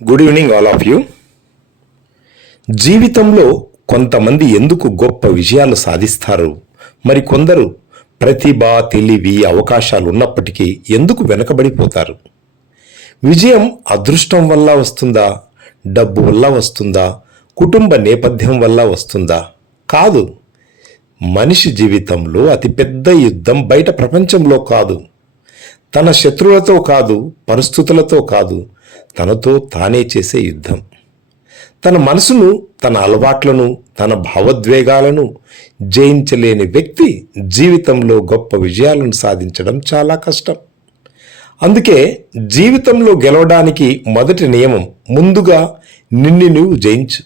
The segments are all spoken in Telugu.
Good evening all of you. జీవితంలో కొంతమంది ఎందుకు గొప్ప విజయాలు సాధిస్తారు, మరి కొందరు ప్రతిభ, తెలివి, అవకాశాలు ఉన్నప్పటికీ ఎందుకు వెనకబడిపోతారు? విజయం అదృష్టం వల్ల వస్తుందా, డబ్బు వల్ల వస్తుందా, కుటుంబ నేపథ్యం వల్ల వస్తుందా? కాదు. మనిషి జీవితంలో అతిపెద్ద యుద్ధం బయట ప్రపంచంలో కాదు, తన శత్రువులతో కాదు, పరిస్థితులతో కాదు, తనతో తానే చేసే యుద్ధం. తన మనసును, తన అలవాట్లను, తన భావోద్వేగాలను జయించలేని వ్యక్తి జీవితంలో గొప్ప విజయాలను సాధించడం చాలా కష్టం. అందుకే జీవితంలో గెలవడానికి మొదటి నియమం, ముందుగా నిన్ను నువ్వు జయించు.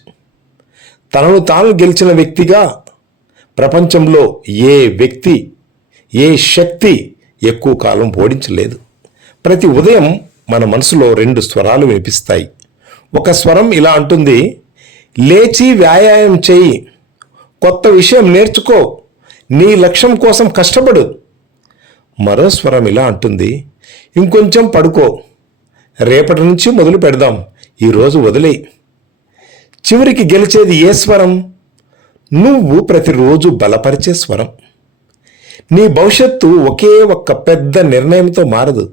తనను తాను గెలిచిన వ్యక్తిగా ప్రపంచంలో ఏ వ్యక్తి, ఏ శక్తి ఎక్కువ కాలం ఓడించలేదు. ప్రతి ఉదయం మన మనసులో రెండు స్వరాలు వినిపిస్తాయి. ఒక స్వరం ఇలా అంటుంది, లేచి వ్యాయామం చేయి, కొత్త విషయం నేర్చుకో, నీ లక్ష్యం కోసం కష్టపడు. మరో స్వరం ఇలా అంటుంది, ఇంకొంచెం పడుకో, రేపటి నుంచి మొదలు పెడదాం, ఈరోజు వదిలేయి. చివరికి గెలిచేది ఏ స్వరం? నువ్వు ప్రతిరోజు బలపరిచే స్వరం. నీ భవిష్యత్తు ఒకే ఒక్క పెద్ద నిర్ణయంతో మారదు.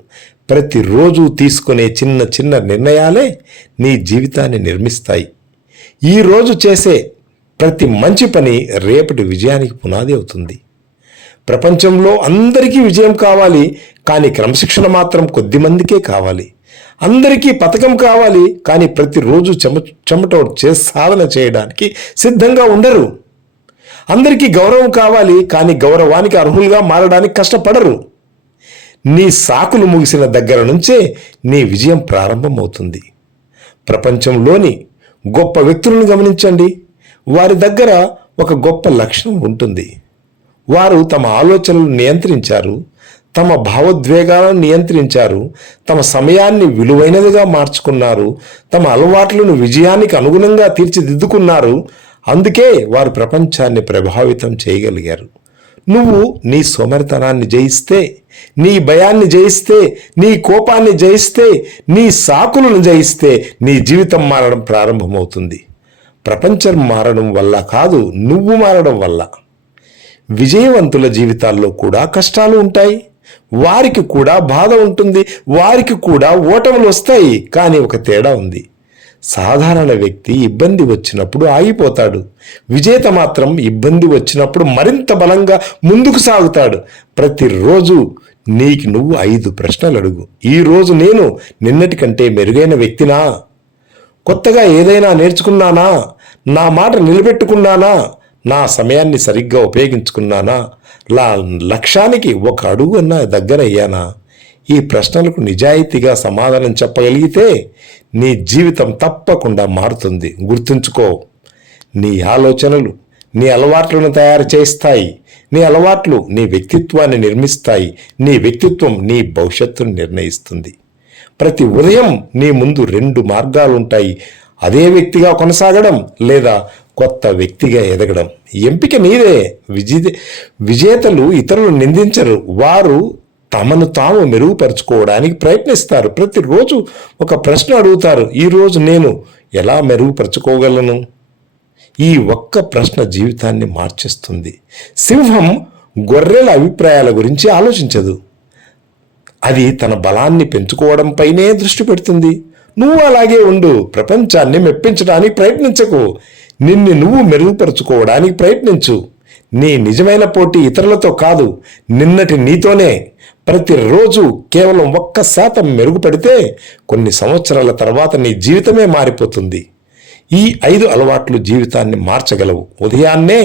ప్రతిరోజు తీసుకునే చిన్న చిన్న నిర్ణయాలే నీ జీవితాన్ని నిర్మిస్తాయి. ఈరోజు చేసే ప్రతి మంచి పని రేపటి విజయానికి పునాది అవుతుంది. ప్రపంచంలో అందరికీ విజయం కావాలి, కానీ క్రమశిక్షణ మాత్రం కొద్దిమందికే కావాలి. అందరికీ పథకం కావాలి, కానీ ప్రతిరోజు చెమట సాధన చేయడానికి సిద్ధంగా ఉండరు. అందరికీ గౌరవం కావాలి, కానీ గౌరవానికి అర్హులుగా మారడానికి కష్టపడరు. నీ సాకులు ముగిసిన దగ్గర నుంచే నీ విజయం ప్రారంభమవుతుంది. ప్రపంచంలోని గొప్ప వ్యక్తులను గమనించండి. వారి దగ్గర ఒక గొప్ప లక్షణం ఉంటుంది. వారు తమ ఆలోచనలు నియంత్రించారు, తమ భావోద్వేగాలను నియంత్రించారు, తమ సమయాన్ని విలువైనదిగా మార్చుకున్నారు, తమ అలవాట్లను విజయానికి అనుగుణంగా తీర్చిదిద్దుకున్నారు. అందుకే వారు ప్రపంచాన్ని ప్రభావితం చేయగలిగారు. నువ్వు నీ సోమరితనాన్ని జయిస్తే, నీ భయాన్ని జయిస్తే, నీ కోపాన్ని జయిస్తే, నీ సాకులను జయిస్తే నీ జీవితం మారడం ప్రారంభమవుతుంది. ప్రపంచం మారడం వల్ల కాదు, నువ్వు మారడం వల్ల. విజయవంతుల జీవితాల్లో కూడా కష్టాలు ఉంటాయి, వారికి కూడా బాధ ఉంటుంది, వారికి కూడా ఓటములు వస్తాయి. కానీ ఒక తేడా ఉంది. సాధారణ వ్యక్తి ఇబ్బంది వచ్చినప్పుడు ఆగిపోతాడు. విజేత మాత్రం ఇబ్బంది వచ్చినప్పుడు మరింత బలంగా ముందుకు సాగుతాడు. ప్రతిరోజు నీకు నువ్వు 5 ప్రశ్నలు అడుగు. ఈరోజు నేను నిన్నటి కంటే మెరుగైన వ్యక్తినా? కొత్తగా ఏదైనా నేర్చుకున్నానా? నా మాట నిలబెట్టుకున్నానా? నా సమయాన్ని సరిగ్గా ఉపయోగించుకున్నానా? నా లక్ష్యానికి ఒక అడుగు అన్నా దగ్గర అయ్యానా? ఈ ప్రశ్నలకు నిజాయితీగా సమాధానం చెప్పగలిగితే నీ జీవితం తప్పకుండా మారుతుంది. గుర్తుంచుకో, నీ ఆలోచనలు నీ అలవాట్లను తయారు చేస్తాయి, నీ అలవాట్లు నీ వ్యక్తిత్వాన్ని నిర్మిస్తాయి, నీ వ్యక్తిత్వం నీ భవిష్యత్తును నిర్ణయిస్తుంది. ప్రతి ఉదయం నీ ముందు 2 మార్గాలుంటాయి. అదే వ్యక్తిగా కొనసాగడం లేదా కొత్త వ్యక్తిగా ఎదగడం. ఎంపిక నీదే. విజేతలు ఇతరులు నిందించరు, వారు తమను తాము మెరుగుపరుచుకోవడానికి ప్రయత్నిస్తారు. ప్రతిరోజు ఒక ప్రశ్న అడుగుతారు, ఈరోజు నేను ఎలా మెరుగుపరుచుకోగలను? ఈ ఒక్క ప్రశ్న జీవితాన్ని మార్చేస్తుంది. సింహం గొర్రెల అభిప్రాయాల గురించి ఆలోచించదు, అది తన బలాన్ని పెంచుకోవడంపైనే దృష్టి పెడుతుంది. నువ్వు అలాగే ఉండు. ప్రపంచాన్ని మెప్పించడానికి ప్రయత్నించకు, నిన్ను నువ్వు మెరుగుపరుచుకోవడానికి ప్రయత్నించు. నీ నిజమైన పోటీ ఇతరులతో కాదు, నిన్నటి నీతోనే. ప్రతిరోజు కేవలం 1% మెరుగుపడితే కొన్ని సంవత్సరాల తర్వాత నీ జీవితమే మారిపోతుంది. ఈ 5 అలవాట్లు జీవితాన్ని మార్చగలవు. ఉదయాన్నే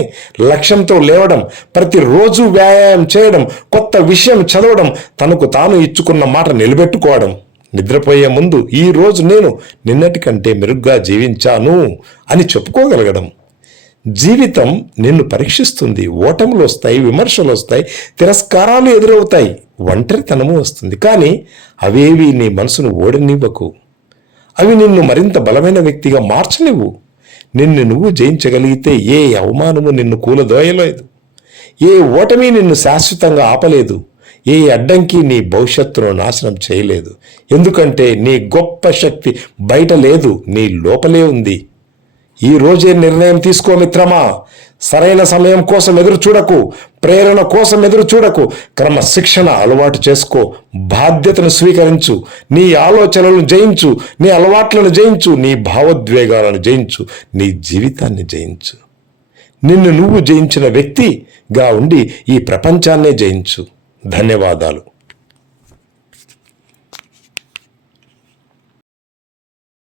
లక్ష్యంతో లేవడం, ప్రతిరోజు వ్యాయామం చేయడం, కొత్త విషయం చదవడం, తనకు తాను ఇచ్చుకున్న మాట నిలబెట్టుకోవడం, నిద్రపోయే ముందు ఈరోజు నేను నిన్నటి కంటే మెరుగ్గా జీవించాను అని చెప్పుకోగలగడం. జీవితం నిన్ను పరీక్షిస్తుంది. ఓటములు వస్తాయి, విమర్శలు వస్తాయి, తిరస్కారాలు ఎదురవుతాయి, ఒంటరితనము వస్తుంది. కానీ అవేవి నీ మనసును ఓడనివ్వకు. అవి నిన్ను మరింత బలమైన వ్యక్తిగా మార్చనివ్వు. నిన్ను నువ్వు జయించగలిగితే ఏ అవమానము నిన్ను కూలదోయలేదు, ఏ ఓటమి నిన్ను శాశ్వతంగా ఆపలేదు, ఏ అడ్డంకి నీ భవిష్యత్తును నాశనం చేయలేదు. ఎందుకంటే నీ గొప్ప శక్తి బయట లేదు, నీ లోపలే ఉంది. ఈ రోజే నిర్ణయం తీసుకో మిత్రమా. సరైన సమయం కోసం ఎదురు చూడకు, ప్రేరణ కోసం ఎదురు చూడకు. క్రమశిక్షణ అలవాటు చేసుకో, బాధ్యతను స్వీకరించు, నీ ఆలోచనలను జయించు, నీ అలవాట్లను జయించు, నీ భావోద్వేగాలను జయించు, నీ జీవితాన్ని జయించు. నిన్ను నువ్వు జయించిన వ్యక్తిగా ఉండి ఈ ప్రపంచాన్నే జయించు. ధన్యవాదాలు.